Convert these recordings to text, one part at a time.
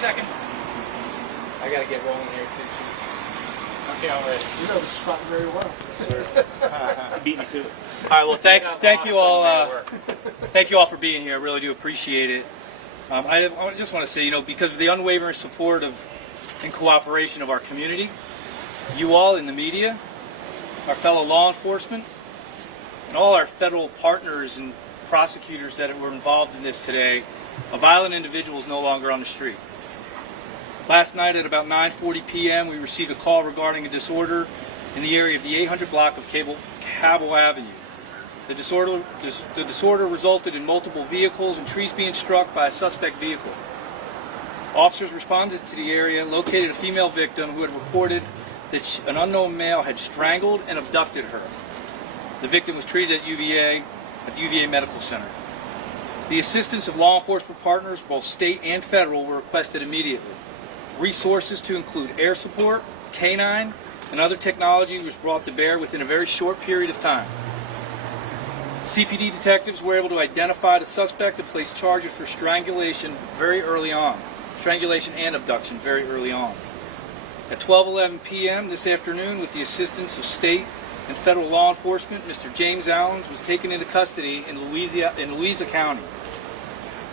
second. I gotta get rolling here too, Chief. Okay, all right. You know the spot very well. You beat me to it. All right. Well, thank you all. Thank you all for being here. I really do appreciate it. I just want to say, because of the unwavering support and cooperation of our community, you all in the media, our fellow law enforcement, and all our federal partners and prosecutors that were involved in this today, a violent individual is no longer on the street. Last night at about 9:40 p.m. we received a call regarding a disorder in the area of the 800 block of Cabell Avenue. The disorder resulted in multiple vehicles and trees being struck by a suspect vehicle. Officers responded to the area, located a female victim who had reported that an unknown male had strangled and abducted her. The victim was treated at the UVA Medical Center. The assistance of law enforcement partners, both state and federal, were requested immediately. Resources to include air support, canine, and other technology was brought to bear within a very short period of time. CPD detectives were able to identify the suspect and place charges for strangulation very early on. Strangulation and abduction very early on. At 12:11 p.m. this afternoon, with the assistance of state and federal law enforcement, Mr. James Allens was taken into custody in Louisa County.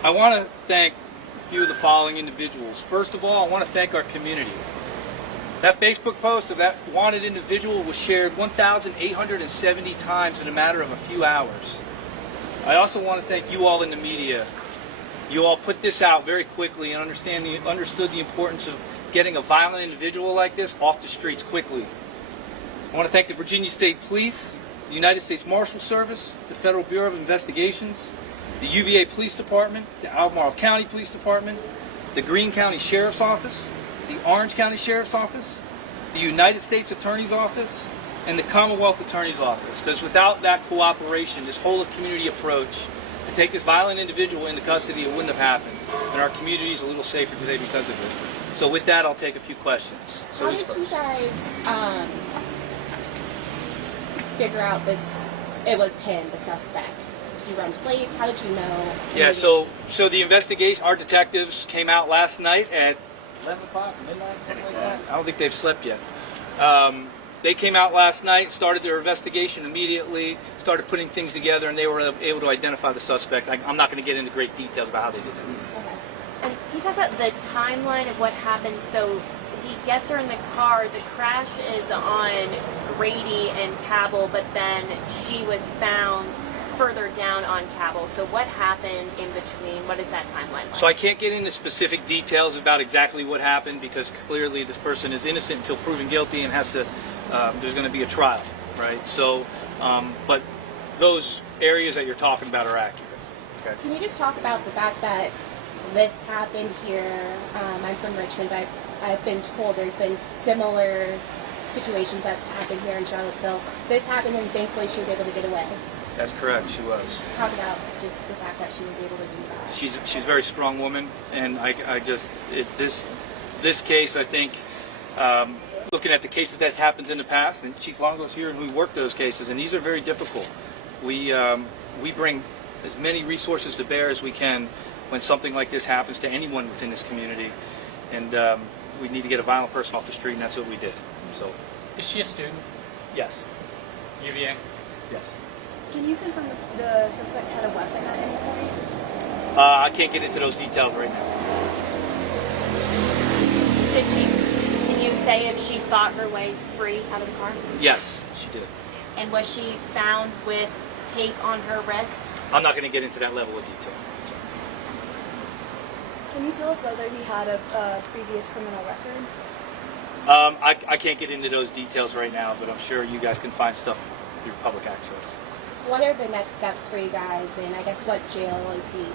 I want to thank a few of the following individuals. First of all, I want to thank our community. That Facebook post of that wanted individual was shared 1,870 times in a matter of a few hours. I also want to thank you all in the media. You all put this out very quickly and understood the importance of getting a violent individual like this off the streets quickly. I want to thank the Virginia State Police, the United States Marshal Service, the Federal Bureau of Investigations, the UVA Police Department, the Albemarle County Police Department, the Greene County Sheriff's Office, the Orange County Sheriff's Office, the United States Attorney's Office, and the Commonwealth Attorney's Office. Because without that cooperation, this whole community approach to take this violent individual into custody, it wouldn't have happened. And our community is a little safer today because of it. So with that, I'll take a few questions. So how did you guys figure out it was him, the suspect? Did you run plates? How did you know? Yeah, so the investigation, our detectives came out last night at 11 o'clock, midnight, something like that. I don't think they've slept yet. They came out last night, started their investigation immediately, started putting things together, and they were able to identify the suspect. I'm not going to get into great details about how they did that. Okay. And can you talk about the timeline of what happened? So he gets her in the car, the crash is on Grady and Cabell, but then she was found further down on Cabell. So what happened in between? What is that timeline like? So I can't get into specific details about exactly what happened because clearly this person is innocent until proven guilty and has to. There's going to be a trial, right? So, but those areas that you're talking about are accurate. Okay. Can you just talk about the fact that this happened here? I'm from Richmond, but I've been told there's been similar situations that's happened here in Charlottesville. This happened, and thankfully she was able to get away. That's correct. She was. Talk about just the fact that she was able to do that. She's a very strong woman, and this case, I think, looking at the cases that happens in the past, and Chief Longo's here, and we work those cases, and these are very difficult. We bring as many resources to bear as we can when something like this happens to anyone within this community, and we need to get a violent person off the street, and that's what we did. So. Is she a student? Yes. UVA? Yes. Can you confirm if the suspect had a weapon at any point? I can't get into those details right now. Can you say if she fought her way free out of the car? Yes, she did. And was she found with tape on her wrists? I'm not going to get into that level of detail. Can you tell us whether he had a previous criminal record? I can't get into those details right now, but I'm sure you guys can find stuff through public access. What are the next steps for you guys, and I guess what jail is he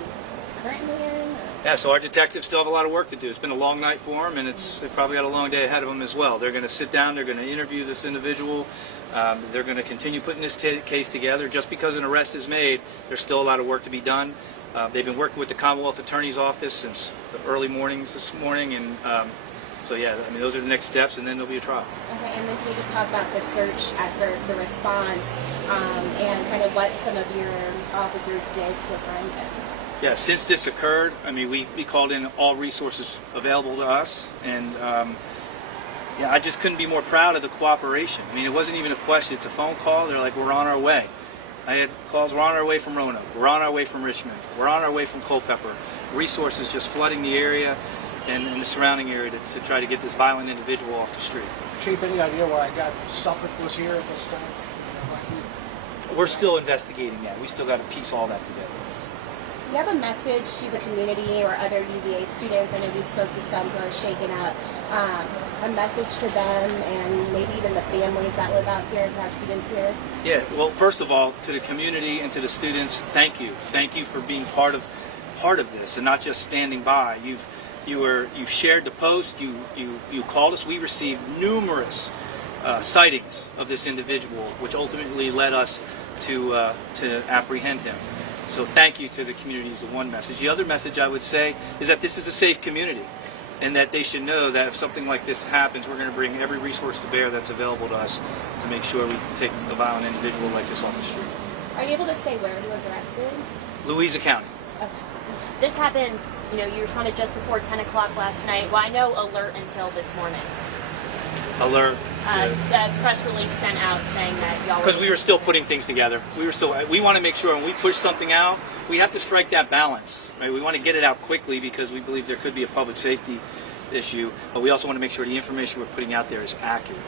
currently in? Yeah, so our detectives still have a lot of work to do. It's been a long night for them, and they've probably got a long day ahead of them as well. They're going to sit down, they're going to interview this individual, they're going to continue putting this case together. Just because an arrest is made, there's still a lot of work to be done. They've been working with the Commonwealth Attorney's Office since the early mornings this morning, and so yeah, I mean, those are the next steps, and then there'll be a trial. Okay, and then can you just talk about the search effort, the response, and kind of what some of your officers did to find him? Yeah, since this occurred, I mean, we called in all resources available to us, and yeah, I just couldn't be more proud of the cooperation. I mean, it wasn't even a question. It's a phone call. They're like, we're on our way. I had calls, we're on our way from Roanoke. We're on our way from Richmond. We're on our way from Culpeper. Resources just flooding the area and the surrounding area to try to get this violent individual off the street. Chief, any idea why a guy from Suffolk was here at this time? We're still investigating that. We still got to piece all that together. Do you have a message to the community or other UVA students? I know you spoke to some who are shaken up. A message to them and maybe even the families that live out here who have students here? Yeah, well, first of all, to the community and to the students, thank you. Thank you for being part of this and not just standing by. You've shared the post. You called us. We received numerous sightings of this individual, which ultimately led us to apprehend him. So thank you to the community is the one message. The other message I would say is that this is a safe community, and that they should know that if something like this happens, we're going to bring every resource to bear that's available to us to make sure we can take a violent individual like this off the street. Are you able to say where he was arrested? Louisa County. Okay. This happened, you know, you responded just before 10 o'clock last night. Well, I know alert until this morning. Alert. A press release sent out saying that y'all Because we were still putting things together. We want to make sure when we push something out, we have to strike that balance. Right? We want to get it out quickly because we believe there could be a public safety issue, but we also want to make sure the information we're putting out there is accurate.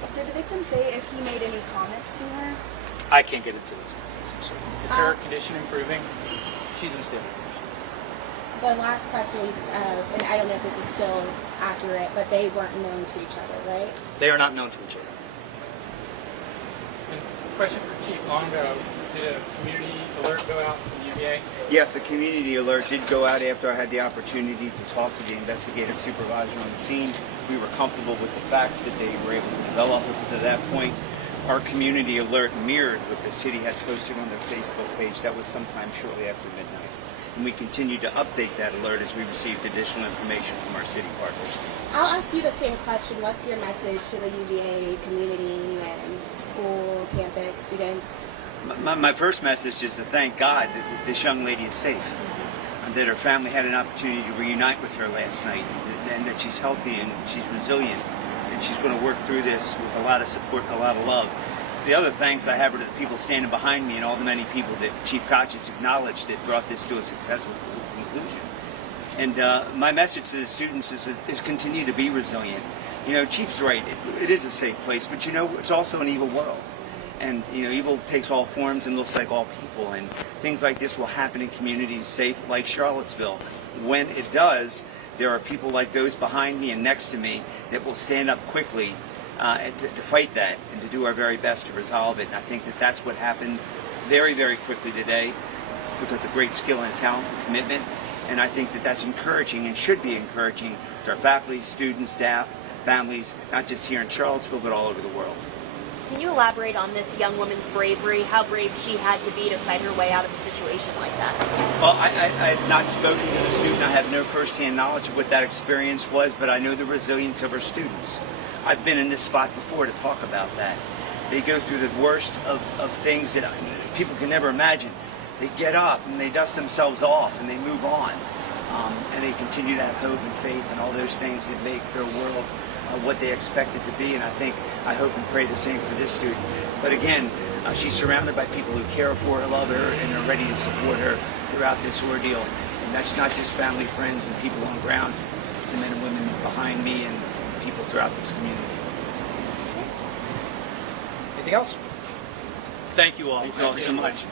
So, Did the victim say if he made any comments to her? I can't get into those details. I'm sorry. Is her condition improving? She's in stable. The last press release, and I don't know if this is still accurate, but they weren't known to each other, right? They are not known to each other. And question for Chief Longo. Did a community alert go out from UVA? Yes, a community alert did go out after I had the opportunity to talk to the investigative supervisor on the scene. We were comfortable with the facts that they were able to develop up to that point. Our community alert mirrored what the city had posted on their Facebook page. That was sometime shortly after midnight. And we continue to update that alert as we received additional information from our city partners. I'll ask you the same question. What's your message to the UVA community and school, campus, students? My first message is to thank God that this young lady is safe, and that her family had an opportunity to reunite with her last night, and that she's healthy and she's resilient, and she's going to work through this with a lot of support and a lot of love. The other thanks I have are to the people standing behind me and all the many people that Chief Koch has acknowledged that brought this to a successful conclusion. And my message to the students is continue to be resilient. You know, Chief's right, it is a safe place, but you know, it's also an evil world. And you know, evil takes all forms and looks like all people, and things like this will happen in communities safe like Charlottesville. When it does, there are people like those behind me and next to me that will stand up quickly to fight that and to do our very best to resolve it. And I think that that's what happened very, very quickly today because of great skill and talent and commitment. And I think that that's encouraging and should be encouraging to our faculty, students, staff, families, not just here in Charlottesville, but all over the world. Can you elaborate on this young woman's bravery, how brave she had to be to fight her way out of a situation like that? Well, I have not spoken to the student. I have no firsthand knowledge of what that experience was, but I know the resilience of her students. I've been in this spot before to talk about that. They go through the worst of things that people can never imagine. They get up and they dust themselves off and they move on. And they continue to have hope and faith and all those things that make their world what they expect it to be. And I hope and pray the same for this student. But again, she's surrounded by people who care for her, love her, and are ready to support her throughout this ordeal. And that's not just family, friends, and people on ground. It's the men and women behind me and people throughout this community. Anything else? Thank you all. Thank you all so much.